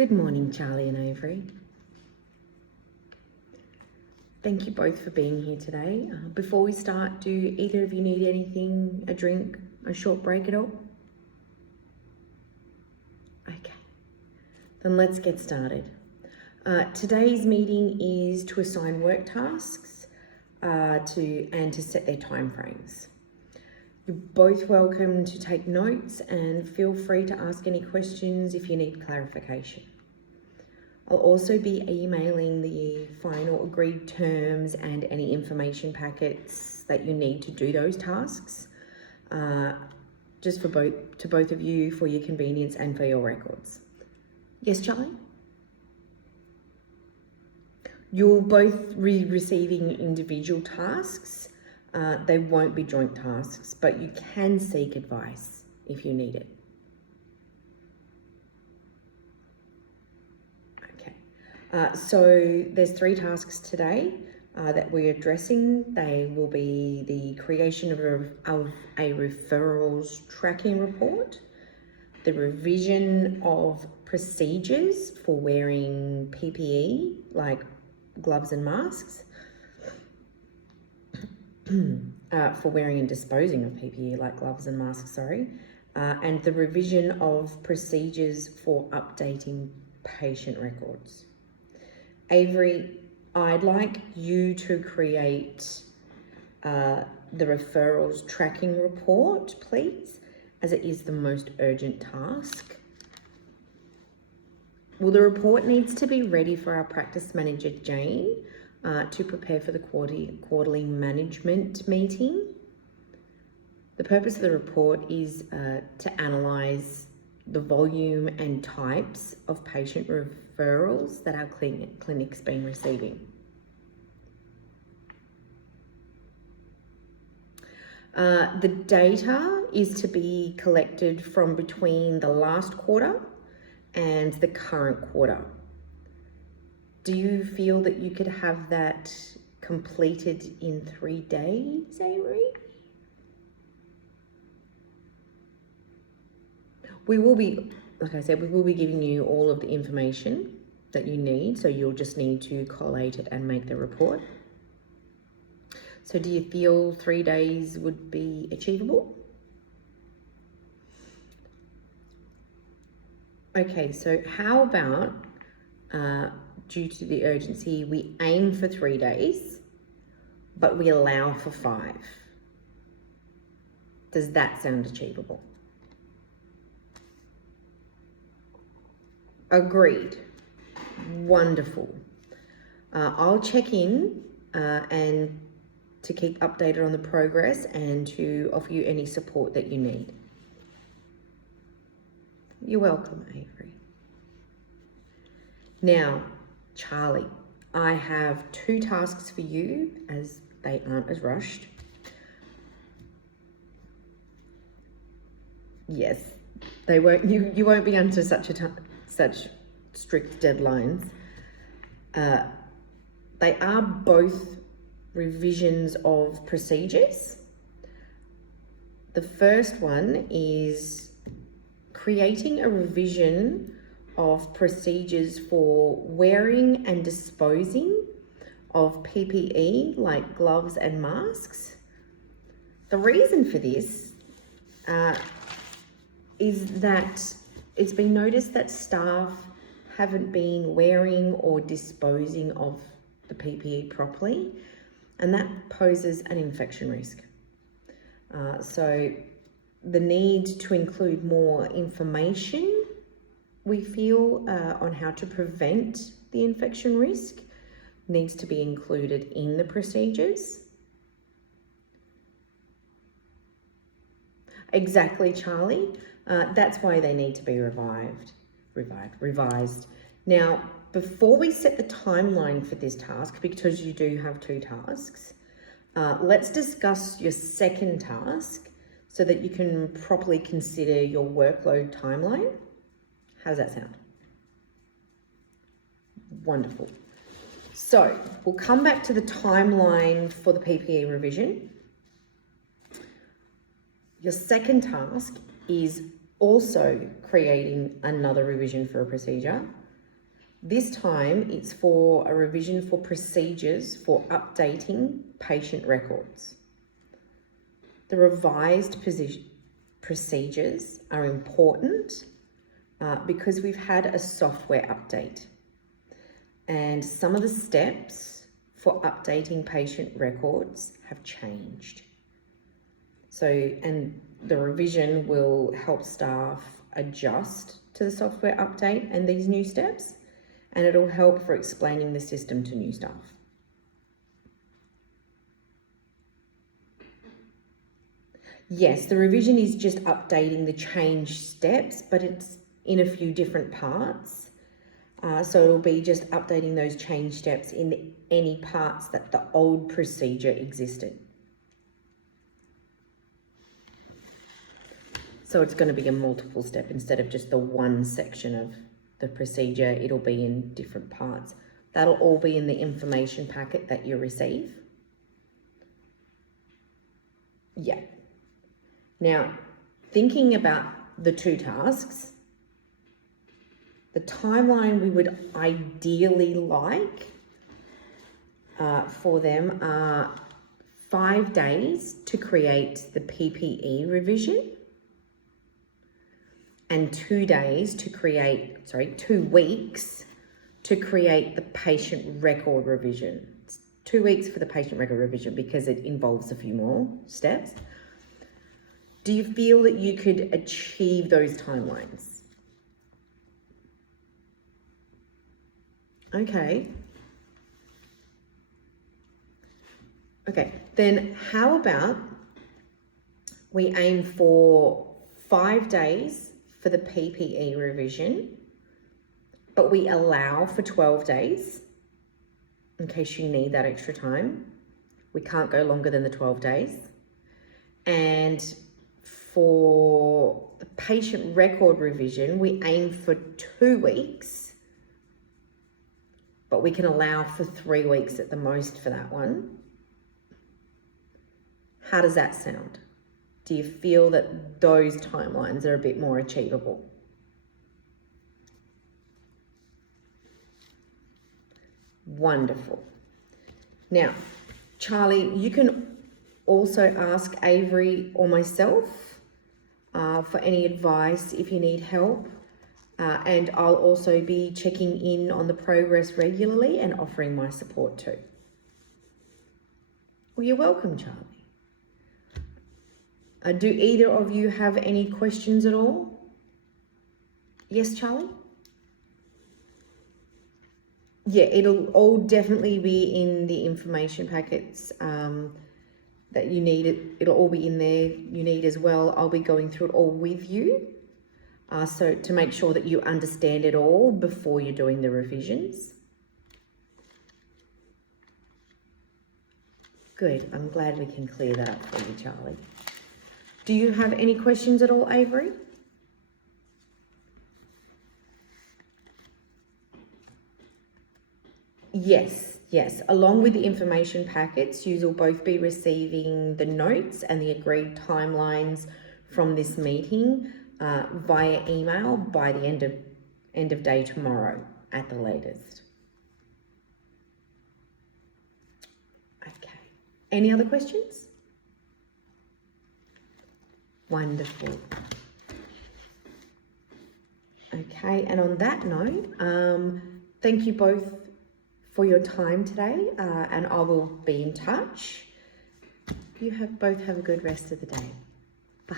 Good morning, Charlie and Avery. Thank you both for being here today. Before we start, do either of you need anything, a drink, a short break at all? Okay, then let's get started. Today's meeting is to assign work tasks to set their timeframes. You're both welcome to take notes and feel free to ask any questions if you need clarification. I'll also be emailing the final agreed terms and any information packets that you need to do those tasks, just to both of you for your convenience and for your records. Yes, Charlie? You'll both be receiving individual tasks. They won't be joint tasks, but you can seek advice if you need it. So there's 3 tasks today that we're addressing. They will be the creation of a referrals tracking report, the revision of procedures for wearing PPE like gloves and masks, for wearing and disposing of PPE like gloves and masks, and the revision of procedures for updating patient records. Avery, I'd like you to create the referrals tracking report, please, as it is the most urgent task. Well, the report needs to be ready for our practice manager, Jane, to prepare for the quarterly management meeting. The purpose of the report is to analyse the volume and types of patient referrals that our clinic's been receiving. The data is to be collected from between the last quarter and the current quarter. Do you feel that you could have that completed in 3 days, Avery? We will be, like I said, we will be giving you all of the information that you need, so you'll just need to collate it and make the report. So do you feel 3 days would be achievable? Okay, so how about, due to the urgency, we aim for 3 days, but we allow for 5. Does that sound achievable? Agreed. Wonderful. I'll check in and to keep updated on the progress and to offer you any support that you need. You're welcome, Avery. Now, Charlie, I have 2 tasks for you as they aren't as rushed. Yes, they won't. You won't be under such strict deadlines. They are both revisions of procedures. The first one is creating a revision of procedures for wearing and disposing of PPE like gloves and masks. The reason for this is that it's been noticed that staff haven't been wearing or disposing of the PPE properly, and that poses an infection risk. So the need to include more information, we feel, on how to prevent the infection risk needs to be included in the procedures. Exactly, Charlie. That's why they need to be revised. Now, before we set the timeline for this task, because you do have 2 tasks, let's discuss your second task so that you can properly consider your workload timeline. How does that sound? Wonderful. So we'll come back to the timeline for the PPE revision. Your second task is also creating another revision for a procedure, This time it's for a revision for procedures for updating patient records. The revised procedures are important because we've had a software update, and some of the steps for updating patient records have changed. And the revision will help staff adjust to the software update and these new steps, and it'll help for explaining the system to new staff. Yes, the revision is just updating the change steps, but it's in a few different parts. So it'll be just updating those change steps in any parts that the old procedure existed. So it's going to be a multiple step instead of just the one section of the procedure. It'll be in different parts. That'll all be in the information packet that you receive. Yeah. Now, thinking about the two tasks, the timeline we would ideally like for them are 5 days to create the PPE revision and 2 weeks to create the patient record revision. It's 2 weeks for the patient record revision because it involves a few more steps. Do you feel that you could achieve those timelines? Okay. Okay, then how about we aim for 5 days for the PPE revision, but we allow for 12 days in case you need that extra time. We can't go longer than the 12 days. And for the patient record revision, we aim for 2 weeks, but we can allow for 3 weeks at the most for that one. How does that sound? Do you feel that those timelines are a bit more achievable? Wonderful. Now, Charlie, you can also ask Avery or myself for any advice if you need help. And I'll also be checking in on the progress regularly and offering my support too. Well, you're welcome, Charlie. Do either of you have any questions at all? Yes, Charlie? Yeah, it'll all definitely be in the information packets that you need. It'll all be in there you need as well. I'll be going through it all with you. So to make sure that you understand it all before you're doing the revisions. Good, I'm glad we can clear that up for you, Charlie. Do you have any questions at all, Avery? Yes. Along with the information packets, you will both be receiving the notes and the agreed timelines from this meeting via email by the end of day tomorrow at the latest. Okay. Any other questions? Wonderful. Okay, and on that note, thank you both for your time today, and I will be in touch. You both have a good rest of the day. Bye.